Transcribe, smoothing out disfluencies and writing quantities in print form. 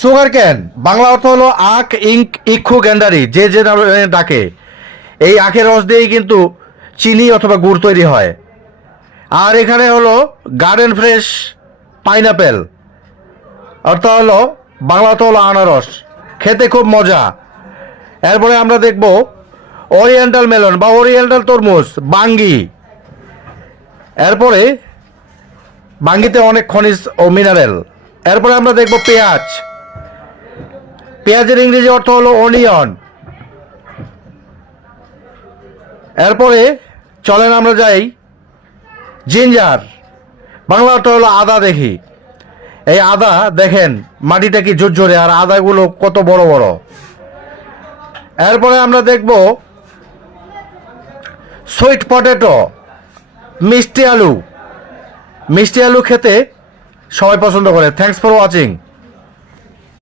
Sugar cane Bangla অর্থ হলো আখ, ইঙ্ক, ইক্ষু, গ্যান্ডারি, যে যে নামে ডাকে। এই আখের রস দিয়েই কিন্তু চিনি অথবা গুড় তৈরি হয়। আর এখানে হলো গার্ডেন ফ্রেশ পাইনাপেল, অর্থ হলো বাংলাতে হলো আনারস, খেতে খুব মজা। এরপরে আমরা দেখব ওরিয়েন্টাল মেলন বা ওরিয়েন্টাল তরমুজ, বাঙ্গি। এরপরে বাঙ্গিতে অনেক খনিজ ও মিনারেল। এরপরে আমরা দেখব পেঁয়াজ। পেঁয়াজের ইংরেজি অর্থ হলো অনিয়ন। এরপরে চলেন আমরা যাই জিঞ্জার, বাংলা অর্থ হলো আদা। দেখি এই আদা, দেখেন মাটিটা কি ঝুরঝুরে, আর আদাগুলো কত বড় বড়। এরপরে আমরা দেখব সুইট পটেটো, মিষ্টি আলু। মিষ্টি আলু খেতে সবাই পছন্দ করে। Thanks for watching.